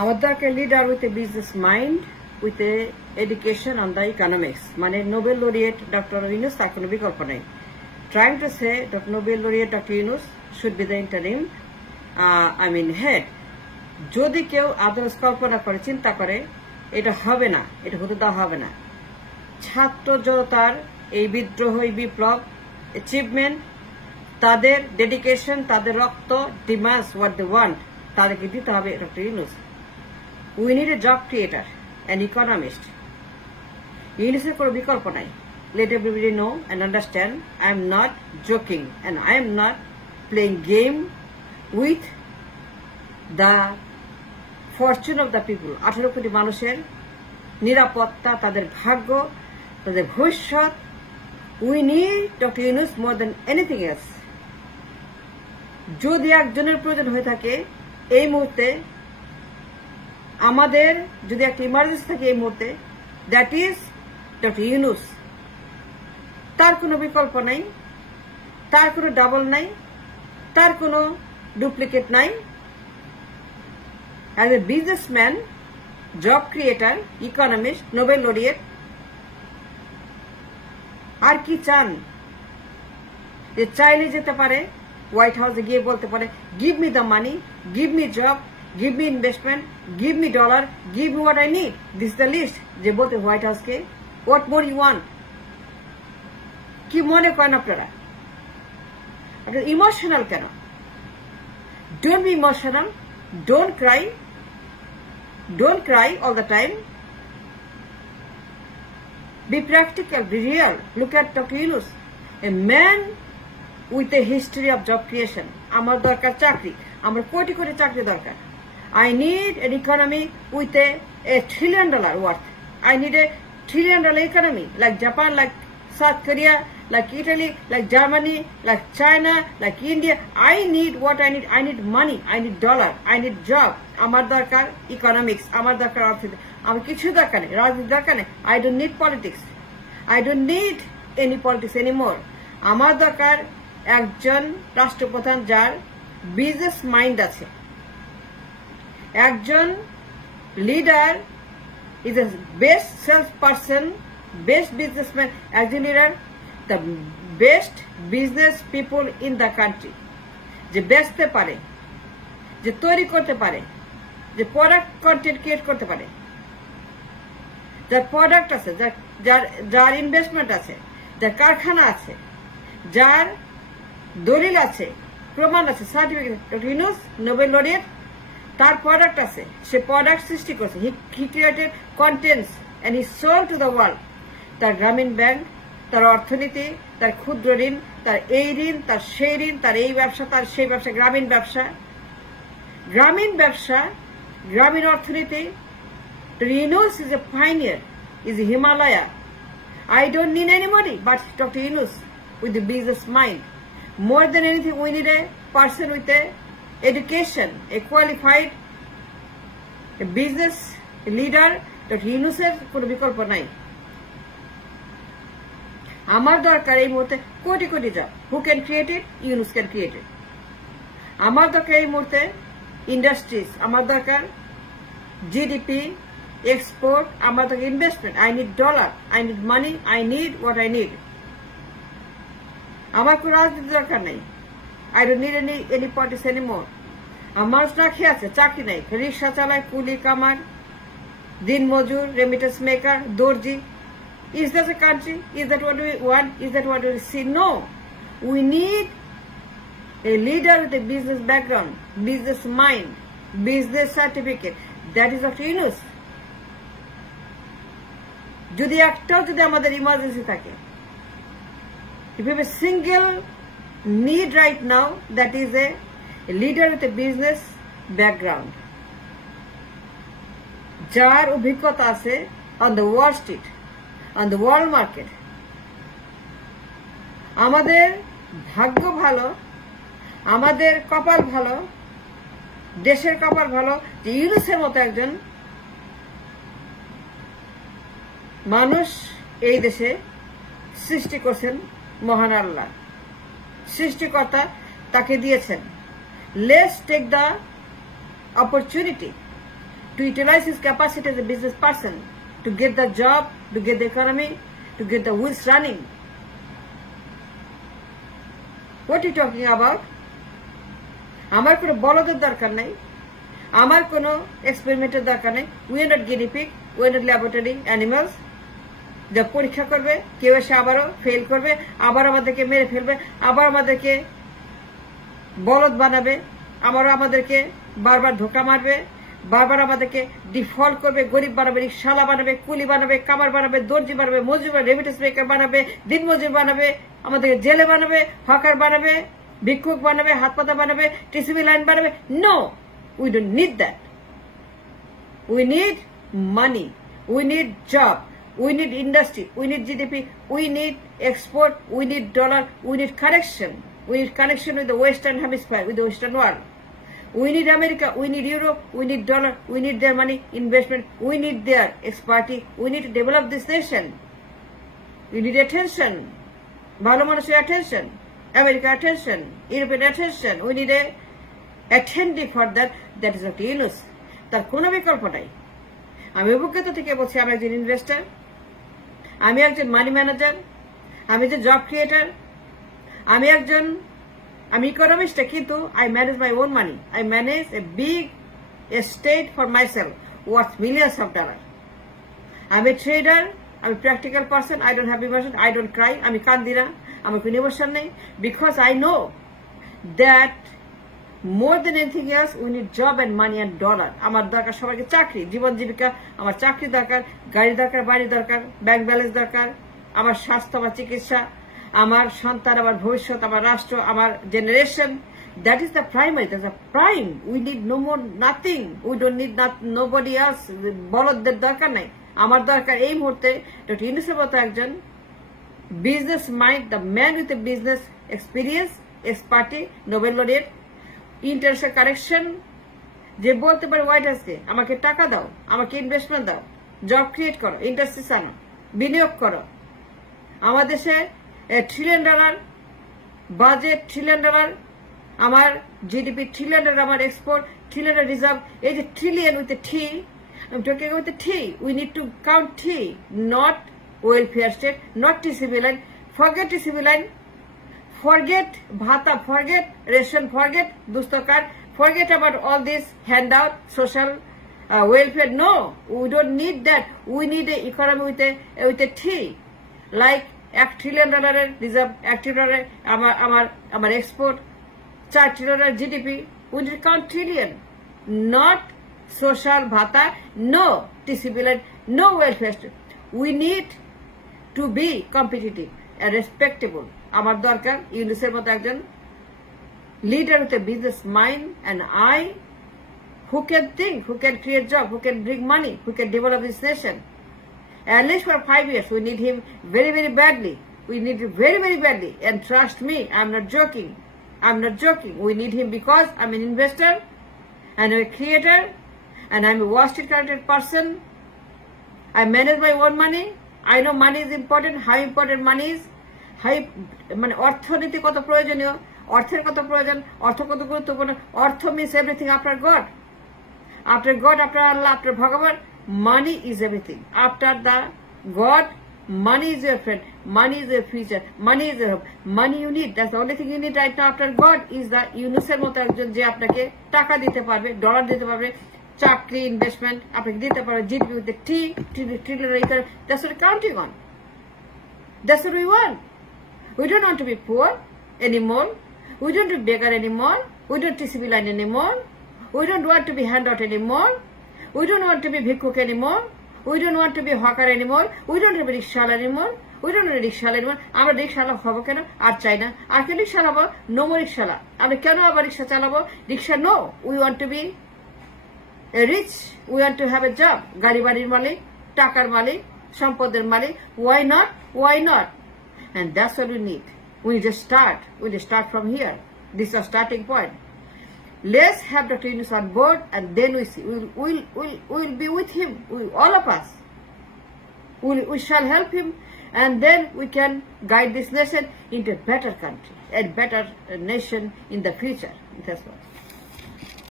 আমার দরকার leader with a business mind, with a education on the economics. মানে Nobel laureate doctor Yunus তার কোনো বিকল্প নেই। Trying to say that Nobel laureate Dr. Yunus should be the interim, head. যদি কেউ আদার্স কল্পনা করে চিন্তা করে এটা হবে না, এটা হতে দেওয়া হবে না। ছাত্র জনতার এই বিদ্রোহ, এই বিপ্লব, অ্যাচিভমেন্ট, তাদের ডেডিকেশন, তাদের রক্ত, ডিমান্ডস হোয়াট দে ওয়ান্ট, তাদেরকে দিতে হবে ডক্টর Yunus. We need a job creator, an economist. ইউনুসের কোনো বিকল্প নাই। Let everybody know and understand I am not joking and I am not playing game with the fortune of the people. 18 কোটি মানুষের নিরাপত্তা, তাদের ভাগ্য, তাদের ভবিষ্যৎ। We need Dr. Yunus more than anything else. যদি একজনের প্রয়োজন হয়ে থাকে এই মুহূর্তে, আমাদের যদি একটা ইমার্জেন্সি থাকে এই মুহূর্তে, that is Dr. Yunus. তার কোনো বিকল্প নাই, তার কোনো ডাবল নাই, তার কোনো ডুপ্লিকেট নাই। As a businessman, job creator, economist, Nobel laureate, আর কি চান? যে চাইলে যেতে পারে হোয়াইট হাউসে গিয়ে বলতে পারে give me the money, give me job, give me investment, give me dollar, give me what I need, this the list. যে বলতে হোয়াইট হাউসকে হোয়াট মোর ইউ ওয়ান্ট। কি মনে করেন আপনারা? ইমোশনাল কেন? Don't be emotional, don't cry all the time, be practical, be real. Look at doctor Yunus, a man with a history of job creation. আমার দরকার চাকরি, আমার কোটি কোটি চাকরি দরকার। I need an economy with a $1 trillion worth. I need a $1 trillion economy like Japan, like South Korea, like Italy, like Germany, like China, like India. I need what I need. I need money. I need dollar. I need job. আমার দরকার ইকোনমিক্স, আমার দরকার অর্থনীতি। আমার কিছু দরকার নেই, রাজনীতি দরকার নেই। I don't need politics. I don't need any politics anymore. আমার দরকার একজন রাষ্ট্রপ্রধান যার বিজনেস মাইন্ড আছে, একজন leader is the best salesperson, best businessman, as a leader, the best business people in the country. যে বেচতে পারে, যে তৈরি করতে পারে, যে প্রোডাক্ট কন্টেন্ট ক্রিয়েট করতে পারে, যার প্রোডাক্ট আছে, যার ইনভেস্টমেন্ট আছে, যার কারখানা আছে, যার দলিল আছে, প্রমাণ আছে, certificate. Doctor Yunus Nobel laureate, তার প্রোডাক্ট আছে, সে প্রোডাক্ট সৃষ্টি করছে। He created contents and he sold to the world. তার গ্রামীণ ব্যাংক, তার অর্থনীতি, তার ক্ষুদ্র ঋণ, তার এই ঋণ, তার সেই ঋণ, তার এই ব্যবসা, তার সেই ব্যবসা, গ্রামীণ ব্যবসা, গ্রামীণ অর্থনীতি। Yunus is a pioneer, is a Himalaya. I don't need anybody but Dr. Yunus with the business mind. More than anything, we need a person with a education, a qualified a business leader. Dr. Yunus এর কোনো বিকল্প নাই। আমার দরকার এই মুহূর্তে কোটি crore job. Who can create it? Yunus can create it. আমার দরকার এই মুহূর্তে ইন্ডাস্ট্রিজ, আমার দরকার জিডিপি, export, আমার দরকার investment. I need dollar, I need money, I need what I need. আমার কোনো রাজনীতি দরকার নেই। I don't need any politics anymore. আমার না খেয়ে আছে, চাকরি নেই, রিক্সা চালায়, কুলি কামার, দিন মজুর, রেমিটেন্স মেকার, দর্জি। Is that a country? Is that what we want? Is that what we see? No. We need a leader with a business background, business mind, business certificate. That is Dr. Yunus. যদি একটাও যদি আমাদের ইমার্জেন্সি থাকে, if we have a single need right now, that is a leader with a business background, যার অভিজ্ঞতা আছে on the Wall Street, on the world market. আমাদের ভাগ্য ভালো, আমাদের কপাল ভালো, দেশের কপাল ভালো যে ইউনুসের মতো একজন মানুষ এই দেশে সৃষ্টি করছেন মহান আল্লাহ। সৃষ্টিকর্তা তাকে দিয়েছেন। Let's take the opportunity, to utilize his capacity as a business person, to get the job, to get the economy, to get the wheels running. What are you talking about? আমার কোনো বলদের দরকার নাই, আমার কোনো এক্সপেরিমেন্টের দরকার নেই। We are not guinea pig, we are not laboratory animals যা পরীক্ষা করবে, কেউ এসে আবারও ফেল করবে, আবার আমাদেরকে মেরে ফেলবে, আবার আমাদেরকে বলদ বানাবে, আবারও আমাদেরকে বারবার ধোকা মারবে, বারবার আমাদেরকে ডিফল্ট করবে, গরিব বানাবে, রিক্সাওয়ালা বানাবে, কুলি বানাবে, কামার বানাবে, দর্জি বানাবে, মজুর বানাবে, রেমিটেন্স মেকার বানাবে, দিনমজুর বানাবে, আমাদেরকে জেলে বানাবে, হকার বানাবে, ভিক্ষুক বানাবে, হাত পাতা বানাবে, টিসিবি লাইন বানাবে। No, we don't need that. We need money. We need job. We need industry. We need GDP. We need export. We need dollar. We need connection. We need connection with the Western Hemisphere, with the Western world. We need America. We need Europe. We need dollar. We need their money, investment. We need their expertise. We need to develop this nation. We need attention. Bhalo manusher attention. America attention. European attention. We need a attending for that. That is Dr. Yunus. তার কোনো বিকল্প নাই। আমি অভিজ্ঞতা থেকে বলছি, আমি একজন ইনভেস্টার, আমি একজন মানি ম্যানেজার, আমি একজন জব ক্রিয়েটার, আমি ইকোনমিস্ট, কিন্তু I manage my own money. I manage a big estate for my self worth millions of dollar. আমি ট্রেডার, আমি practical person. I don't have emotion, I don't Cry, আমি কান্দি না, আমার কোনো ইমোশন নেই, because I know that more than anything else, we need job and money and dollar. আমার দরকার সবাইকে চাকরি, জীবন জীবিকা, আমার চাকরি দরকার, গাড়ি দরকার, বাড়ি দরকার, ব্যাংক ব্যালেন্স দরকার, আমার স্বাস্থ্য, আমার চিকিৎসা, আমার সন্তান, আমার ভবিষ্যৎ, আমার রাষ্ট্র, আমার generation. That is the primary, that's the prime. We need no more, nothing. We don't need nobody else. বলদের দরকার নাই। আমার দরকার এই মুহূর্তে ডক্টর ইউনূসের মতো একজন business mind, the man with A business experience, ex parte, Nobel laureate, international connection, যে বলতে পারে হোয়াইট হাউসকে আমাকে টাকা দাও, আমাকে ইনভেস্টমেন্ট দাও, জব ক্রিয়েট করো, ইন্ডাস্ট্রিজ আনো, বিনিয়োগ করো। আমার দেশে $1 ট্রিলিয়ন বাজেট, $1 ট্রিলিয়ন, আমার জিডিপি $1 ট্রিলিয়ন, আমার এক্সপোর্ট $1 ট্রিলিয়ন রিজার্ভ। এই যে trillion with a T, I'm talking about the T. We need to count T, not welfare state, not TCB line. Forget TCB line. Forget bhata, forget ration, forget Dusto card, forget about all this handout, social welfare. No, we don't need that. We need an economy with a T, like $1 trillion reserve, $1 trillion our export, $4 trillion GDP. We need to count trillion, not social bhata, no TCB line, no welfare state. We need to be competitive and respectable. আমার দরকার ইউনুসের মতো একজন leader with a business mind and I, who can think, who can create job, who can bring money, who can develop this nation. At least for 5 years, we need him very, very badly. We need him very, very badly. And trust me, I'm not joking. I'm not joking. We need him because I'm an investor and I'm a creator and I'm a Wall Street connected person. I manage my own money. I know money is important, how important money is. মানে অর্থনীতি কত প্রয়োজনীয়, অর্থের কত প্রয়োজন, অর্থ কত গুরুত্বপূর্ণ। অর্থ means everything after god, after god, after Allah, after Bhagwan. Money is everything after the god. Money is your friend, money is your future, money is your hope, money you need. That's the only thing you need right now after god is the ইউনুসের মতো একজন যে আপনাকে টাকা দিতে পারবে, ডলার দিতে পারবে, চাকরি, ইনভেস্টমেন্ট আপনাকে দিতে পারবে, GDP with the trillion. That's what counting on, that's what we want. We don't want to be poor anymore. We don't want to be beggar anymore. We don't TCB line anymore. We don't want to be handout anymore. We don't want to be bhikkhuk anymore. We don't want to be hawker anymore. We don't have a rickshaw anymore. We don't have a rickshaw anymore. আমরা রিক্সাওয়ালা হবো কেন? আর চাই না। আর কেন রিক্সা হবো? No more রিক্সাওয়ালা। আমরা কেন আবার রিক্সা চালাবো? রিক্সা no. We want to be rich. We want to have a job. গাড়ি বাড়ির মালিক, টাকার মালিক, সম্পদের মালিক. Why not? Why not? And that's what we need. We just start. We just start from here. This is our starting point. Let's have Dr. Yunus on board, and then we see. We'll be with him. All of us. We shall help him, and then we can guide this nation into a better country, a better nation in the future. That's what.